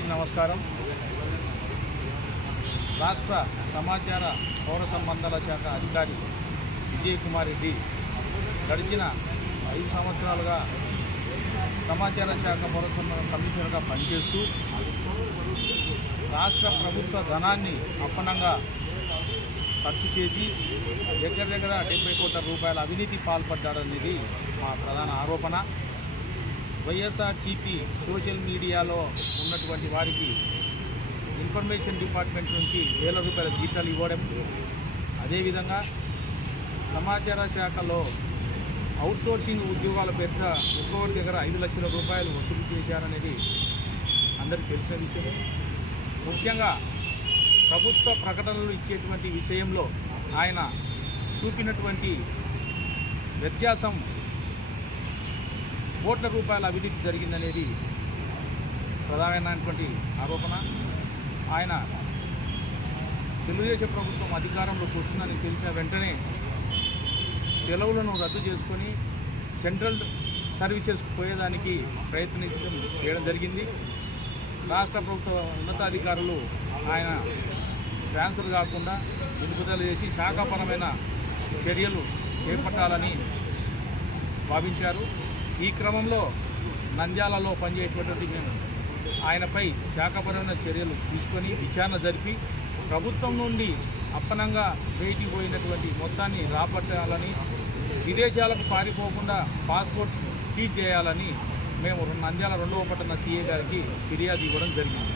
అందరికీ నమస్కారం. రాష్ట్ర సమాచార పౌర సంబంధాల శాఖ అధికారి విజయ్ కుమార్ రెడ్డి గడిచిన 5 సంవత్సరాలుగా సమాచార శాఖ పౌర సంబంధ కమిషనర్గా పనిచేస్తూ రాష్ట్ర ప్రభుత్వ ధనాన్ని అప్పనంగా ఖర్చు చేసి దగ్గర 70 కోట్ల రూపాయల అవినీతి పాల్పడ్డాడనేది మా ప్రధాన ఆరోపణ. వైఎస్ఆర్సీపీ సోషల్ మీడియాలో ఉన్నటువంటి వారికి ఇన్ఫర్మేషన్ డిపార్ట్మెంట్ నుంచి వేల రూపాయల జీతాలు ఇవ్వడం, అదేవిధంగా సమాచార శాఖలో అవుట్సోర్సింగ్ ఉద్యోగాల పేరిట ఒక్కొక్కరి దగ్గర 5 లక్షల రూపాయలు వసూలు చేశారనేది అందరికీ తెలిసిన విషయం. ముఖ్యంగా ప్రభుత్వ ప్రకటనలు ఇచ్చేటువంటి విషయంలో ఆయన చూపినటువంటి వ్యత్యాసం కోట్ల రూపాయల అవినీతి జరిగిందనేది ప్రధానమైనటువంటి ఆరోపణ. ఆయన తెలుగుదేశం ప్రభుత్వం అధికారంలోకి వస్తుందని తెలిసిన వెంటనే సెలవులను రద్దు చేసుకొని సెంట్రల్ సర్వీసెస్కు పోయేదానికి ప్రయత్నించడం చేయడం జరిగింది. రాష్ట్ర ప్రభుత్వ ఉన్నతాధికారులు ఆయన ట్రాన్స్ఫర్ కాకుండా నిలుపుదల చేసి శాఖాపరమైన చర్యలు చేపట్టాలని భావించారు. ఈ క్రమంలో నంద్యాలలో పనిచేసేటువంటి మేము ఆయనపై శాఖాపరమైన చర్యలు తీసుకొని విచారణ జరిపి ప్రభుత్వం నుండి అప్పనంగా బయటికి పోయినటువంటి మొత్తాన్ని రాబట్టాలని, విదేశాలకు పారిపోకుండా పాస్పోర్ట్ సీజ్ చేయాలని మేము నంద్యాల 2వ పట్టణ సీఏ గారికి ఫిర్యాదు ఇవ్వడం జరిగింది.